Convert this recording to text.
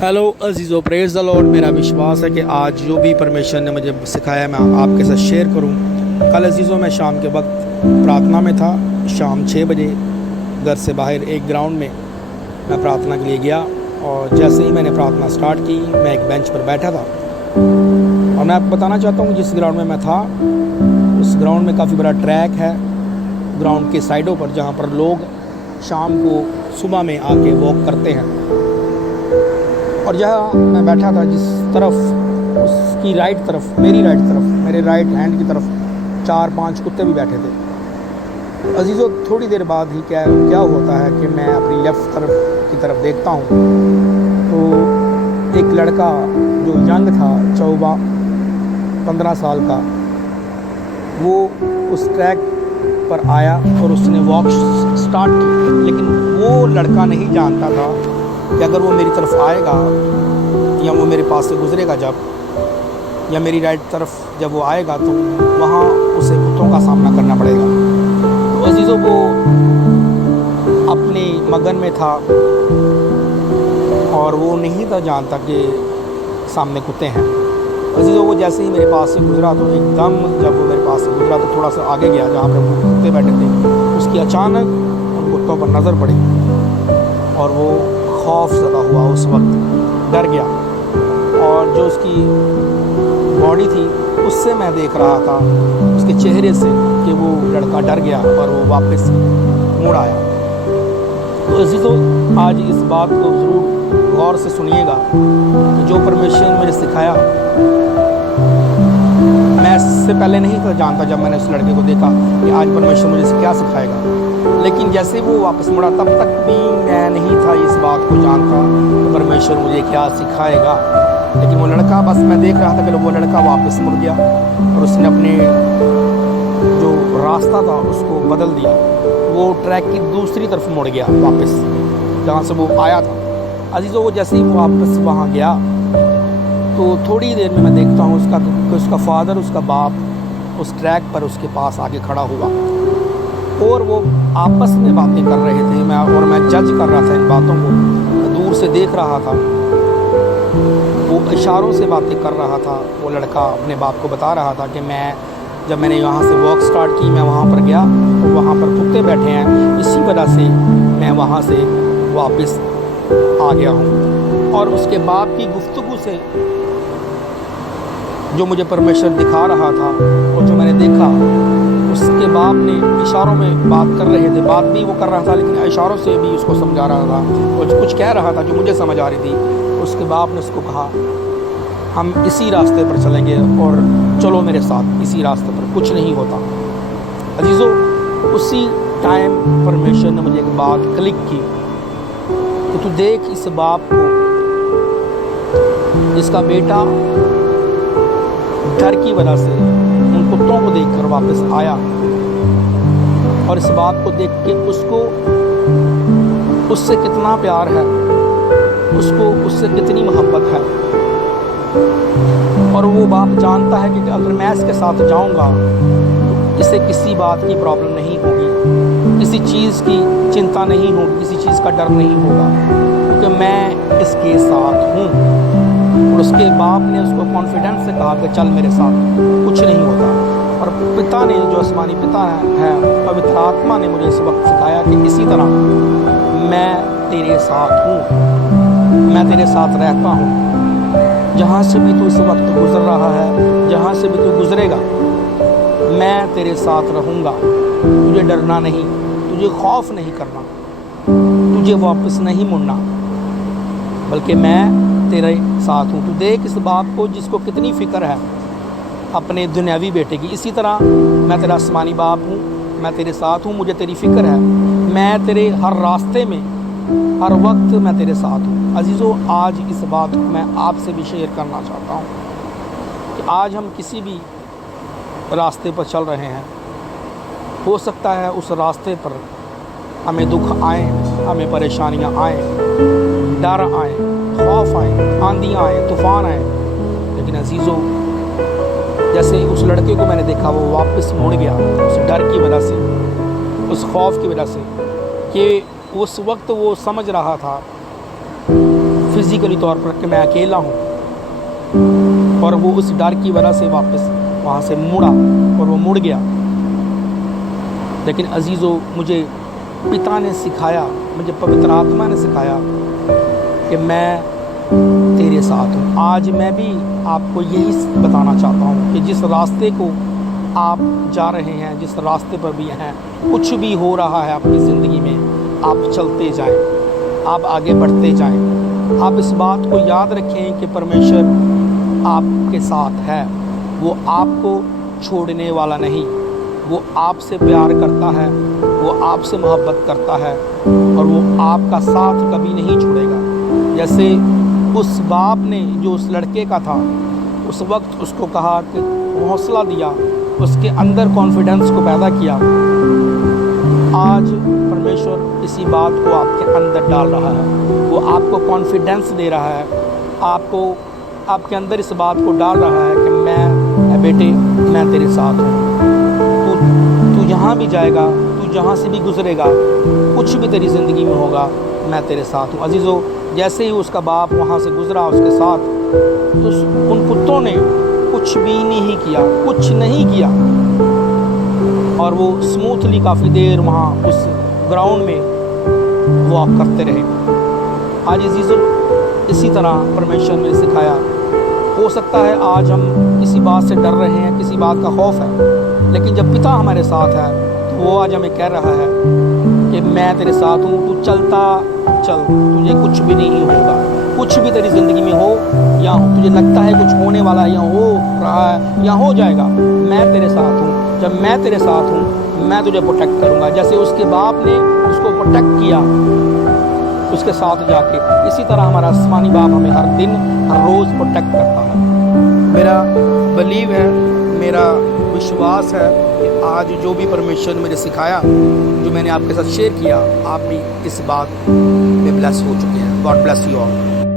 Hello अजीज़ो, praise the lord. मेरा विश्वास है कि आज जो भी परमेश्वर ने मुझे सिखाया मैं आपके साथ शेयर करूं। कल अजीज़ो मैं शाम के वक्त प्रार्थना में था। शाम 6 बजे घर से बाहर एक ग्राउंड में मैं प्रार्थना के लिए गया और जैसे ही मैंने प्रार्थना स्टार्ट की मैं एक बेंच पर बैठा था। और मैं आपको बताना चाहता हूँ जिस ग्राउंड में मैं था उस ग्राउंड में काफ़ी बड़ा ट्रैक है। ग्राउंड के साइडों पर जहाँ पर लोग शाम को सुबह में आके वॉक करते हैं। और जहाँ मैं बैठा था जिस तरफ उसकी राइट तरफ मेरी राइट हैंड की तरफ 4-5 कुत्ते भी बैठे थे। अजीज़ों, थोड़ी देर बाद ही क्या होता है कि मैं अपनी लेफ़्ट तरफ की तरफ देखता हूँ तो एक लड़का जो यंग था 14-15 साल का, वो उस ट्रैक पर आया और उसने वॉक स्टार्ट की। लेकिन वो लड़का नहीं जानता था कि अगर वो मेरी तरफ आएगा या वो मेरे पास से गुज़रेगा या मेरी राइट तरफ जब वो आएगा तो वहाँ उसे कुत्तों का सामना करना पड़ेगा। तो अजीज़ों, वो अपने मगन में था और वो नहीं था जानता कि सामने कुत्ते हैं। अजीज़ों, वो जैसे ही मेरे पास से गुज़रा तो एकदम जब वो मेरे पास से गुज़रा तो थोड़ा सा आगे गया जहाँ पर वो कुत्ते बैठे थे। उसकी अचानक उन कुत्तों पर नज़र पड़ी और वो खौफ ज़दा हुआ, उस वक्त डर गया। और जो उसकी बॉडी थी उससे मैं देख रहा था, उसके चेहरे से, कि वो लड़का डर गया और वो वापस मुड़ आया। तो अजीज़ों, आज इस बात को ज़रूर गौर से सुनिएगा कि जो परमेश्वर ने मुझे सिखाया, मैं इससे पहले नहीं था जानता। जब मैंने उस लड़के को देखा कि आज परमेश्वर मुझे क्या सिखाएगा, लेकिन जैसे वो वापस मुड़ा तब तक भी मैं नहीं था इस बात को जानता कि परमेश्वर मुझे क्या सिखाएगा। लेकिन वो लड़का, बस मैं देख रहा था कि वो लड़का वापस मुड़ गया और उसने अपने जो रास्ता था उसको बदल दिया। वो ट्रैक की दूसरी तरफ मुड़ गया वापस जहाँ से वो आया था। अजीज़ों, वो जैसे ही वो वापस वहाँ गया तो थोड़ी देर में मैं देखता हूँ उसका फादर, उसका बाप उस ट्रैक पर उसके पास आके खड़ा हुआ और वो आपस में बातें कर रहे थे। मैं जज कर रहा था इन बातों को, दूर से देख रहा था। वो इशारों से बातें कर रहा था। वो लड़का अपने बाप को बता रहा था कि जब मैंने यहाँ से वॉक स्टार्ट की, मैं वहाँ पर गया तो वहाँ पर कुत्ते बैठे हैं, इसी वजह से मैं वहाँ से वापस आ गया हूँ। और उसके बाप की गुफ्तगू से जो मुझे परमेश्वर दिखा रहा था और जो मैंने देखा, उसके बाप ने इशारों में बात कर रहे थे। बात भी वो कर रहा था लेकिन इशारों से भी उसको समझा रहा था और कुछ कह रहा था जो मुझे समझ आ रही थी। उसके बाप ने उसको कहा, हम इसी रास्ते पर चलेंगे और चलो मेरे साथ, इसी रास्ते पर कुछ नहीं होता। अजीज़ों, उसी टाइम परमेश्वर ने मुझे एक बात क्लिक की कि तू देख इस बाप को, जिसका बेटा डर की वजह से उन कुत्तों को देखकर वापस आया, और इस बात को देख के उससे कितना प्यार है, उससे कितनी मोहब्बत है। और वो बाप जानता है कि अगर मैं इसके साथ जाऊंगा तो इसे किसी बात की प्रॉब्लम नहीं होगी, किसी चीज़ की चिंता नहीं होगी, किसी चीज़ का डर नहीं होगा, क्योंकि मैं इसके साथ हूँ। और उसके बाप ने उसको कॉन्फिडेंस से कहा कि चल मेरे साथ, कुछ नहीं होता। और पिता ने, जो आसमानी पिता है, पवित्र आत्मा ने मुझे इस वक्त सिखाया कि इसी तरह मैं तेरे साथ हूँ, मैं तेरे साथ रहता हूँ। जहाँ से भी तू इस वक्त गुजर रहा है, जहाँ से भी तू गुजरेगा, मैं तेरे साथ रहूँगा। तुझे डरना नहीं, तुझे खौफ नहीं करना, तुझे वापस नहीं मुड़ना, बल्कि मैं तेरे साथ हूँ। तू देख इस बाप को जिसको कितनी फ़िक्र है अपने दुनियावी बेटे की। इसी तरह मैं तेरा आसमानी बाप हूँ, मैं तेरे साथ हूँ, मुझे तेरी फ़िक्र है, मैं तेरे हर रास्ते में, हर वक्त मैं तेरे साथ हूँ। अजीज़ों, आज इस बात को मैं आपसे भी शेयर करना चाहता हूँ कि आज हम किसी भी रास्ते पर चल रहे हैं, हो सकता है उस रास्ते पर हमें दुख आए, हमें परेशानियाँ आए, डर आए, खौफ आए, आंधियाँ आए, तूफ़ान आए। लेकिन अजीज़ों, जैसे उस लड़के को मैंने देखा, वो वापस मुड़ गया उस डर की वजह से, उस खौफ की वजह से कि उस वक्त वो समझ रहा था फिज़िकली तौर पर कि मैं अकेला हूँ, और वो उस डर की वजह से वापस वहाँ से मुड़ा और वो मुड़ गया। लेकिन अजीज़ों, मुझे पिता ने सिखाया, मुझे पवित्र आत्मा ने सिखाया कि मैं तेरे साथ हूँ। आज मैं भी आपको यही बताना चाहता हूँ कि जिस रास्ते को आप जा रहे हैं, जिस रास्ते पर भी हैं, कुछ भी हो रहा है आपकी ज़िंदगी में, आप चलते जाएं, आप आगे बढ़ते जाएं। आप इस बात को याद रखें कि परमेश्वर आपके साथ है। वो आपको छोड़ने वाला नहीं, वो आपसे प्यार करता है, वो आपसे मोहब्बत करता है, और वो आपका साथ कभी नहीं छोड़ेगा। जैसे उस बाप ने जो उस लड़के का था, उस वक्त उसको कहा कि हौसला दिया, उसके अंदर कॉन्फिडेंस को पैदा किया। आज परमेश्वर इसी बात को आपके अंदर डाल रहा है, वो आपको कॉन्फिडेंस दे रहा है, आपको आपके अंदर इस बात को डाल रहा है कि मैं बेटे, मैं तेरे साथ हूँ। तू जहाँ भी जाएगा, तू जहाँ से भी गुजरेगा, कुछ भी तेरी ज़िंदगी में होगा, मैं तेरे साथ हूँ। अजीज़ों, जैसे ही उसका बाप वहाँ से गुजरा उसके साथ, तो उन कुत्तों ने कुछ भी नहीं किया, कुछ नहीं किया, और वो स्मूथली काफ़ी देर वहाँ उस ग्राउंड में वॉक करते रहे। आज अजीज़ों, इसी तरह परमेश्वर ने सिखाया। हो सकता है आज हम किसी बात से डर रहे हैं, किसी बात का खौफ है, लेकिन जब पिता हमारे साथ है तो वो आज हमें कह रहा है कि मैं तेरे साथ हूँ, तू चलता चल, तुझे कुछ भी नहीं होगा। कुछ भी तेरी ज़िंदगी में हो या तुझे लगता है कुछ होने वाला है या हो रहा है या हो जाएगा, मैं तेरे साथ हूँ। जब मैं तेरे साथ हूँ, मैं तुझे प्रोटेक्ट करूँगा। जैसे उसके बाप ने उसको प्रोटेक्ट किया उसके साथ जाके, इसी तरह हमारा आसमानी बाप हमें हर दिन हर रोज़ प्रोटेक्ट करता है। मेरा बिलीव है, मेरा विश्वास है कि आज जो भी परमेश्वर ने मुझे सिखाया, जो मैंने आपके साथ शेयर किया, आप भी इस बात में ब्लेस हो चुके हैं। God bless you all.